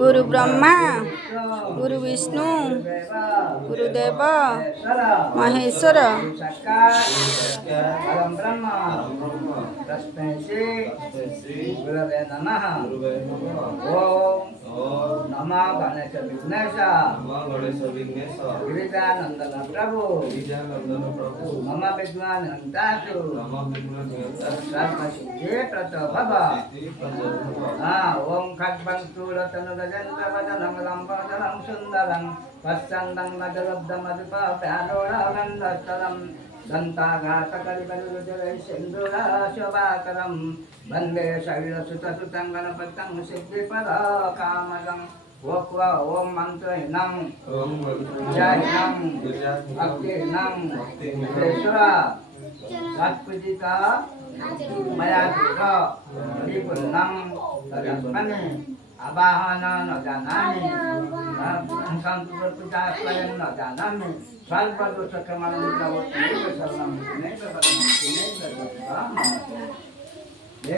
गुरु ब्रह्मा गुरु विष्णु गुरुदेव महेश्वर परम ब्रह्म तस्मै श्री गुरवे नमः। ओम नमो गणेश विघ्नेश गिरिजानंदन प्रभु मम विद्वानन्तासु सर्वसिद्धे प्रतभव। ओम खड्बन्तु रतनु गजेन्द्र वदनं लम्बोदरं सुन्दरं वत्सन्दं मदलब्धमधिपव्यालोढगन्धस्थलं दन्ताघातकलिबलुरुजरै सिन्दूरशोभाकरं वन्दे शैलसुतसुतं गणपतं सिद्धिपदकामदम्। ओम मंत्रहीनं विद्याहीनं भक्तिहीनं विश्वेश्वरा सत्पूजिता मया परिपूर्णं तदस्मि आवाहन न जानामि संपूजा स्वयं न जानामि सर्वदोषकमलं सर्वं